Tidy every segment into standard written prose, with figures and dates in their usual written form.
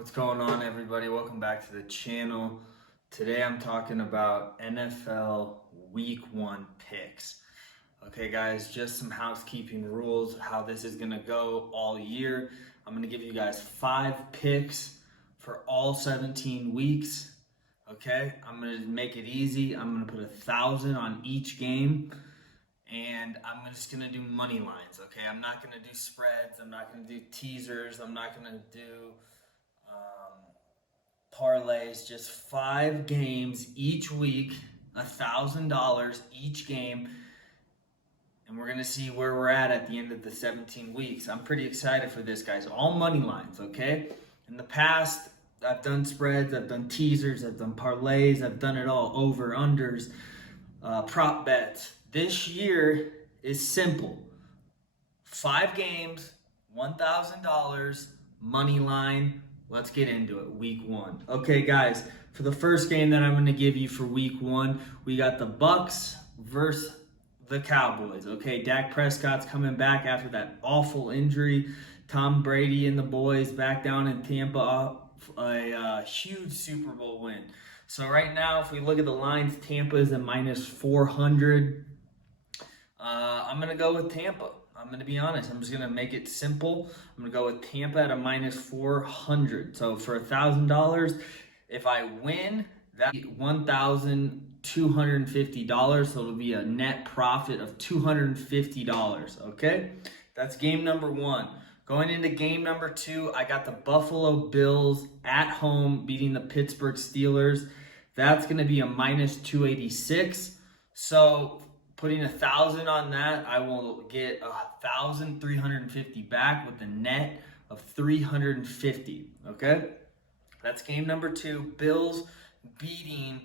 What's going on, everybody? Welcome back to the channel. Today I'm talking about NFL Week 1 picks. Okay, guys, just some housekeeping rules, how this is going to go all year. I'm going to give you guys 5 picks for all 17 weeks. Okay, I'm going to make it easy. I'm going to put 1,000 on each game. And I'm just going to do money lines, okay? I'm not going to do spreads. I'm not going to do teasers. I'm not going to do parlays. Just 5 games each week, $1,000 each game. And we're going to see where we're at the end of the 17 weeks. I'm pretty excited for this, guys. All money lines, okay? In the past, I've done spreads. I've done teasers. I've done parlays. I've done it all. Over, unders, prop bets. This year is simple. 5 games, $1,000, money line. Let's get into it. Week 1. Okay, guys, for the first game that I'm going to give you for week 1, we got the Bucks versus the Cowboys. Okay, Dak Prescott's coming back after that awful injury. Tom Brady and the boys back down in Tampa, a huge Super Bowl win. So right now, if we look at the lines, Tampa is at minus 400. I'm going to go with Tampa. I'm going to be honest. I'm just going to make it simple. I'm going to go with Tampa at a minus 400. So for $1,000, if I win, that's $1,250. So it'll be a net profit of $250. Okay? That's game number 1. Going into game number 2, I got the Buffalo Bills at home beating the Pittsburgh Steelers. That's going to be a minus 286. So putting 1,000 on that, I will get 1,350 back with a net of 350. Okay, that's game number 2. Bills beating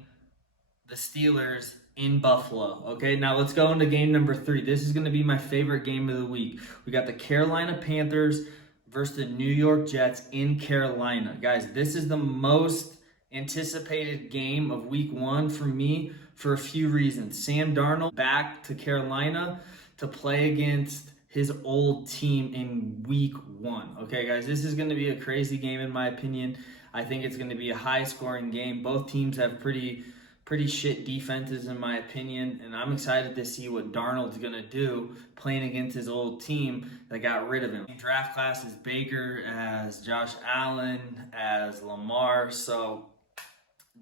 the Steelers in Buffalo. Okay, now let's go into game number 3. This is going to be my favorite game of the week. We got the Carolina Panthers versus the New York Jets in Carolina. Guys, this is the most anticipated game of week 1 for me for a few reasons. Sam Darnold back to Carolina to play against his old team in week 1. Okay, guys, this is going to be a crazy game in my opinion. I think it's going to be a high-scoring game. Both teams have pretty shit defenses in my opinion, and I'm excited to see what Darnold's going to do playing against his old team that got rid of him. Draft class is Baker, as Josh Allen, as Lamar, so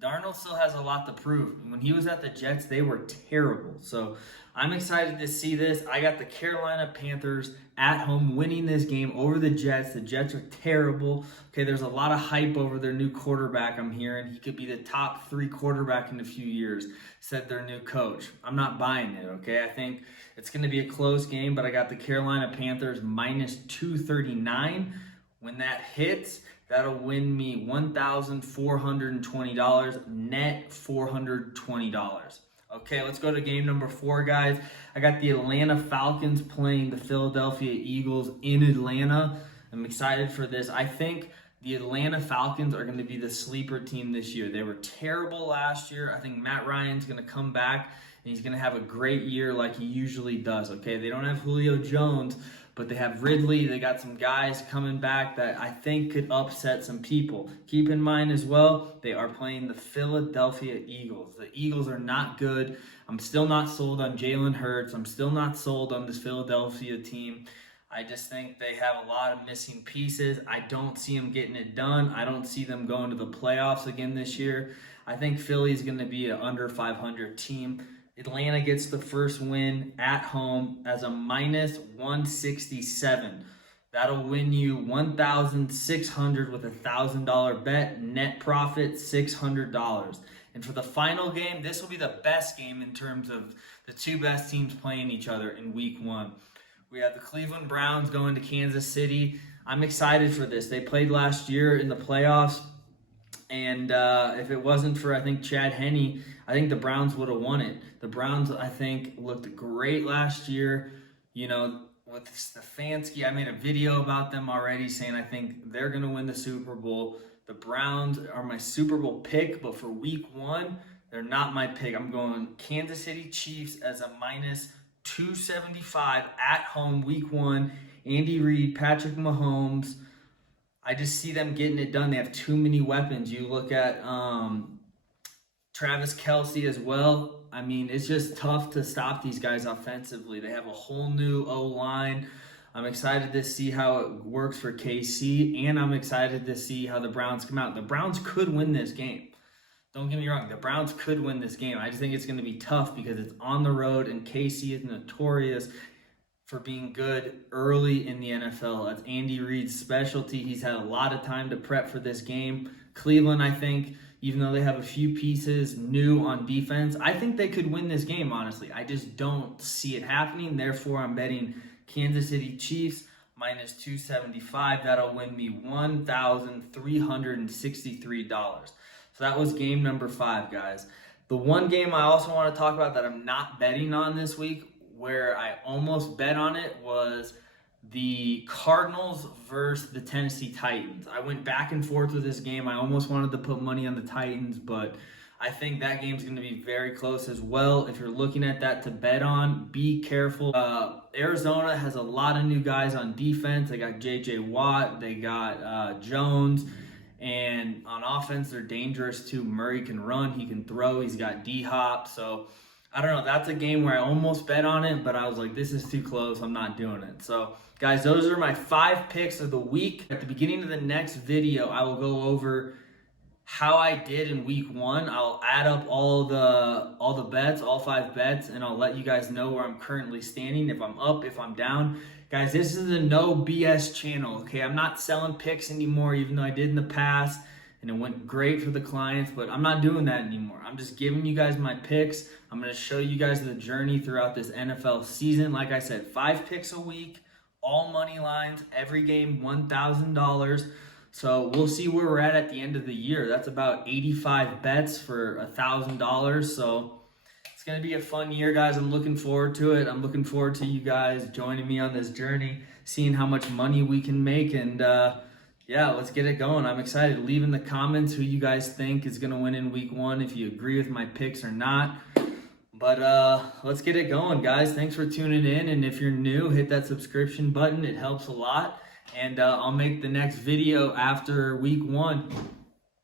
Darnold still has a lot to prove. When he was at the Jets, they were terrible. So I'm excited to see this. I got the Carolina Panthers at home winning this game over the Jets. The Jets are terrible. Okay, there's a lot of hype over their new quarterback, I'm hearing. He could be the top 3 quarterback in a few years, said their new coach. I'm not buying it, okay? I think it's going to be a close game, but I got the Carolina Panthers minus 239. When that hits, that'll win me $1,420, net $420. Okay, let's go to game number 4, guys. I got the Atlanta Falcons playing the Philadelphia Eagles in Atlanta. I'm excited for this. I think the Atlanta Falcons are going to be the sleeper team this year. They were terrible last year. I think Matt Ryan's going to come back, and he's going to have a great year like he usually does. Okay, they don't have Julio Jones, but they have Ridley. They got some guys coming back that I think could upset some people. Keep in mind as well, they are playing the Philadelphia Eagles. The Eagles are not good. I'm still not sold on Jalen Hurts. I'm still not sold on this Philadelphia team. I just think they have a lot of missing pieces. I don't see them getting it done. I don't see them going to the playoffs again this year. I think Philly's going to be an under 500 team. Atlanta gets the first win at home as a minus 167. That'll win you $1,600 with a $1,000 bet. Net profit $600. And for the final game, this will be the best game in terms of the 2 best teams playing each other in week 1. We have the Cleveland Browns going to Kansas City. I'm excited for this. They played last year in the playoffs. And if it wasn't for, I think, Chad Henne, I think the Browns would have won it. The Browns, I think, looked great last year. You know, with Stefanski, I made a video about them already saying I think they're going to win the Super Bowl. The Browns are my Super Bowl pick, but for week 1, they're not my pick. I'm going Kansas City Chiefs as a minus 275 at home week 1. Andy Reid, Patrick Mahomes. I just see them getting it done. They have too many weapons. You look at Travis Kelce as well. I mean, it's just tough to stop these guys offensively. They have a whole new O-line. I'm excited to see how it works for KC, and I'm excited to see how the Browns come out. The Browns could win this game. Don't get me wrong. The Browns could win this game. I just think it's going to be tough because it's on the road, and KC is notorious for being good early in the NFL. That's Andy Reid's specialty. He's had a lot of time to prep for this game. Cleveland, I think, even though they have a few pieces new on defense, I think they could win this game, honestly. I just don't see it happening. Therefore, I'm betting Kansas City Chiefs minus 275. That'll win me $1,363. So that was game number 5, guys. The one game I also want to talk about that I'm not betting on this week, where I almost bet on it, was the Cardinals versus the Tennessee Titans. I went back and forth with this game. I almost wanted to put money on the Titans, but I think that game's going to be very close as well. If you're looking at that to bet on, be careful. Arizona has a lot of new guys on defense. They got J.J. Watt. They got Jones. And on offense, they're dangerous too. Murray can run. He can throw. He's got D-Hop. So, I don't know. That's a game where I almost bet on it, but I was like, this is too close. I'm not doing it. So, guys, those are my 5 picks of the week. At the beginning of the next video, I will go over how I did in week 1. I'll add up all the bets, all 5 bets, and I'll let you guys know where I'm currently standing, if I'm up, if I'm down. Guys, this is a no BS channel, okay? I'm not selling picks anymore, even though I did in the past, and it went great for the clients, but I'm not doing that anymore. I'm just giving you guys my picks. I'm going to show you guys the journey throughout this NFL season. Like I said, 5 picks a week, all money lines, every game $1,000. So we'll see where we're at the end of the year. That's about 85 bets for $1,000. So it's going to be a fun year, guys. I'm looking forward to it. I'm looking forward to you guys joining me on this journey, seeing how much money we can make. And yeah, let's get it going. I'm excited. Leave in the comments who you guys think is going to win in week 1, if you agree with my picks or not. But let's get it going, guys. Thanks for tuning in. And if you're new, hit that subscription button. It helps a lot. And I'll make the next video after week 1.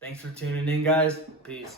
Thanks for tuning in, guys. Peace.